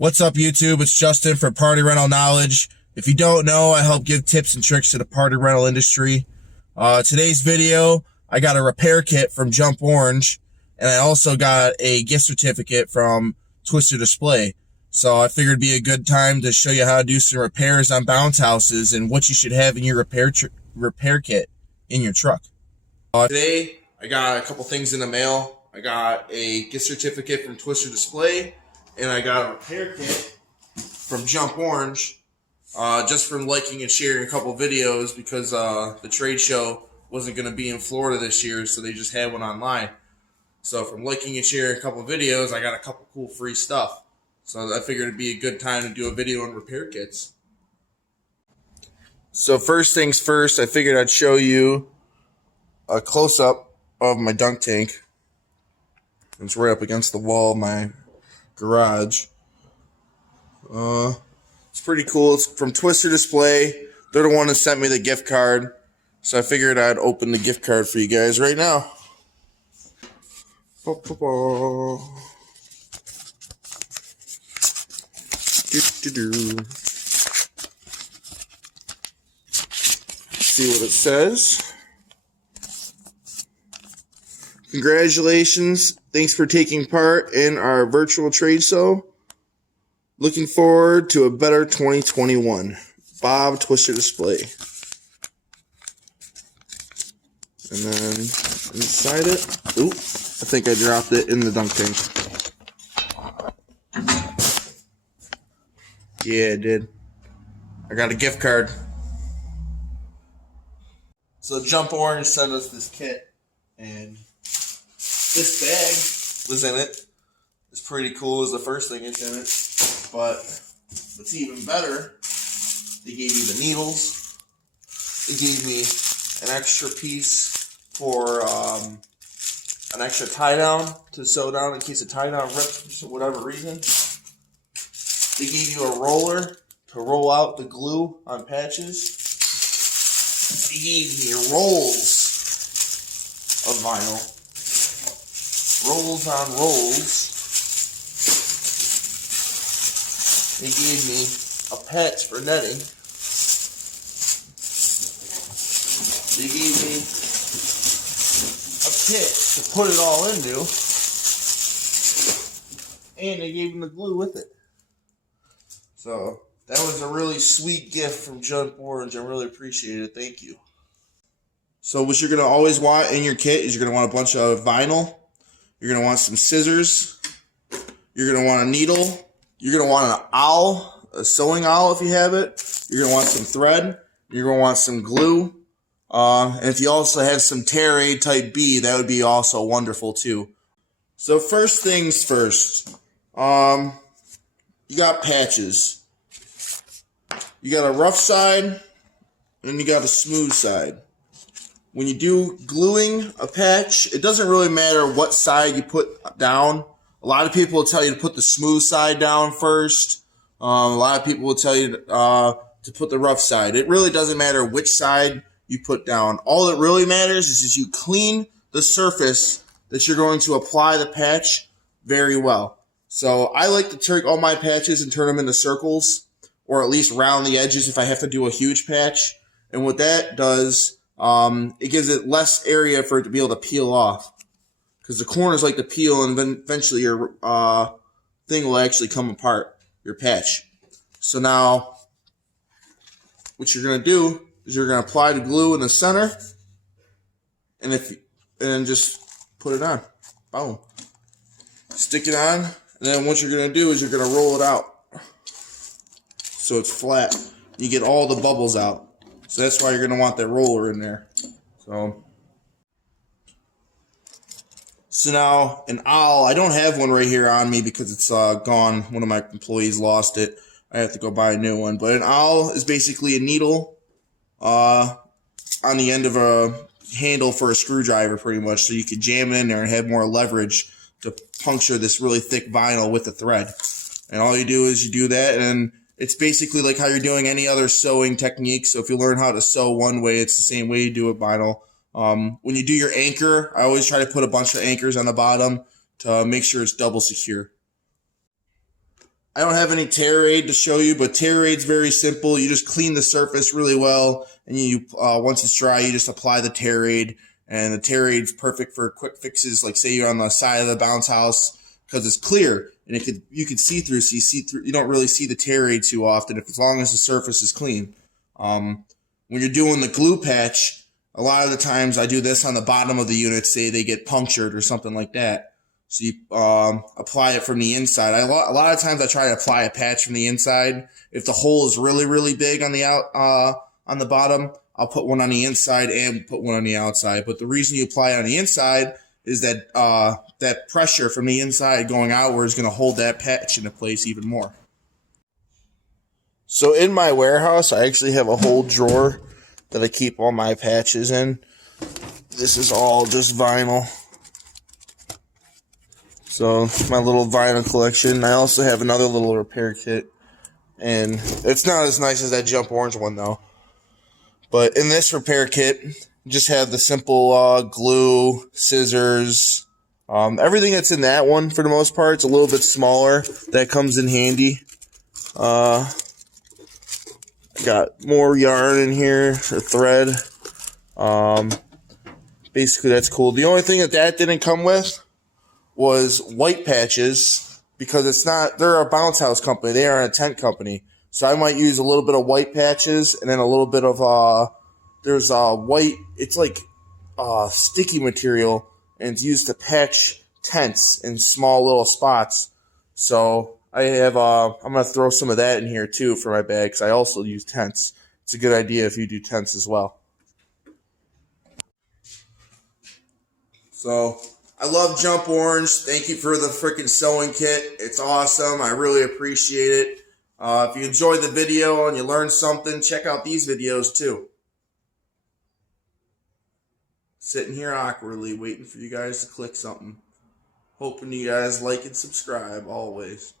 What's up, YouTube? It's Justin for Party Rental Knowledge. If you don't know, I help give tips and tricks to the party rental industry. Today's video, I got a repair kit from Jump Orange, and I also got a gift certificate from Twister Display. So I figured it'd be a good time to show you how to do some repairs on bounce houses and what you should have in your repair kit in your truck. Today, I got a couple things in the mail. I got a gift certificate from Twister Display, and I got a repair kit from Jump Orange, just from liking and sharing a couple videos because the trade show wasn't going to be in Florida this year, so they just had one online. So from liking and sharing a couple videos, I got a couple cool free stuff. So I figured it'd be a good time to do a video on repair kits. So first things first, I figured I'd show you a close-up of my dunk tank. It's right up against the wall of my garage. It's pretty cool. It's from Twister Display. They're the one that sent me the gift card, so I figured I'd open the gift card for you guys right now. See what it says. Congratulations. Thanks for taking part in our virtual trade show. Looking forward to a better 2021. Bob, Twister Display. And then inside it, oop, I think I dropped it in the dunk tank. Yeah, I did. I got a gift card. So Jump Orange sent us this kit, and this bag was in it. It's pretty cool. Is the first thing it's in it. But what's even better, they gave me the needles. They gave me an extra piece for an extra tie down to sew down in case the tie down rips for whatever reason. They gave you a roller to roll out the glue on patches. They gave me rolls of vinyl. Rolls on rolls. They gave me a patch for netting. They gave me a kit to put it all into. And they gave me the glue with it. So that was a really sweet gift from Jump Orange. I really appreciate it. Thank you. So what you're going to always want in your kit is you're going to want a bunch of vinyl. You're going to want some scissors. You're going to want a needle. You're going to want an owl, a sewing owl if you have it. You're going to want some thread. You're going to want some glue. And if you also have some tear aid type B, that would be also wonderful too. So first things first. You got patches. You got a rough side and you got a smooth side. When you do gluing a patch, it doesn't really matter what side you put down. A lot of people will tell you to put the smooth side down first. A lot of people will tell you to put the rough side. It really doesn't matter which side you put down. All that really matters is you clean the surface that you're going to apply the patch very well. So I like to take all my patches and turn them into circles, or at least round the edges if I have to do a huge patch. And what that does, it gives it less area for it to be able to peel off. Because the corners like to peel, and then eventually your thing will actually come apart, your patch. So now, what you're going to do is you're going to apply the glue in the center, and then just put it on. Boom. Stick it on, and then what you're going to do is you're going to roll it out so it's flat. You get all the bubbles out. So that's why you're going to want that roller in there. So now, an owl, I don't have one right here on me because it's gone. One of my employees lost it. I have to go buy a new one. But an owl is basically a needle on the end of a handle for a screwdriver, pretty much. So you can jam it in there and have more leverage to puncture this really thick vinyl with the thread. And all you do is you do that, and it's basically like how you're doing any other sewing technique. So if you learn how to sew one way, it's the same way you do it vinyl. When you do your anchor, I always try to put a bunch of anchors on the bottom to make sure it's double secure. I don't have any tear aid to show you, but tear aid's very simple. You just clean the surface really well, and you once it's dry, you just apply the tear aid. And the tear aid's perfect for quick fixes, like say you're on the side of the bounce house, because it's clear and you can see through. So you see through. You don't really see the tear aid too often, as long as the surface is clean. When you're doing the glue patch, a lot of the times I do this on the bottom of the unit, say they get punctured or something like that. So you apply it from the inside. A lot of times I try to apply a patch from the inside. If the hole is really, really big on the on the bottom, I'll put one on the inside and put one on the outside. But the reason you apply it on the inside is that that pressure from the inside going outward is going to hold that patch into place even more. So in my warehouse, I actually have a whole drawer that I keep all my patches in. This is all just vinyl. So my little vinyl collection. I also have another little repair kit, and it's not as nice as that Jump Orange one though. But in this repair kit, you just have the simple glue, scissors, everything that's in that one for the most part. It's a little bit smaller. That comes in handy. Got more yarn in here, or thread. Basically, that's cool. The only thing that didn't come with was white patches, because they're a bounce house company. They are a tent company. So I might use a little bit of white patches and then a little bit of, there's white, it's like sticky material, and it's used to patch tents in small little spots. So I have, I'm going to throw some of that in here too for my bag, because I also use tents. It's a good idea if you do tents as well. So I love Jump Orange. Thank you for the freaking sewing kit. It's awesome. I really appreciate it. If you enjoyed the video and you learned something, check out these videos too. Sitting here awkwardly waiting for you guys to click something. Hoping you guys like and subscribe always.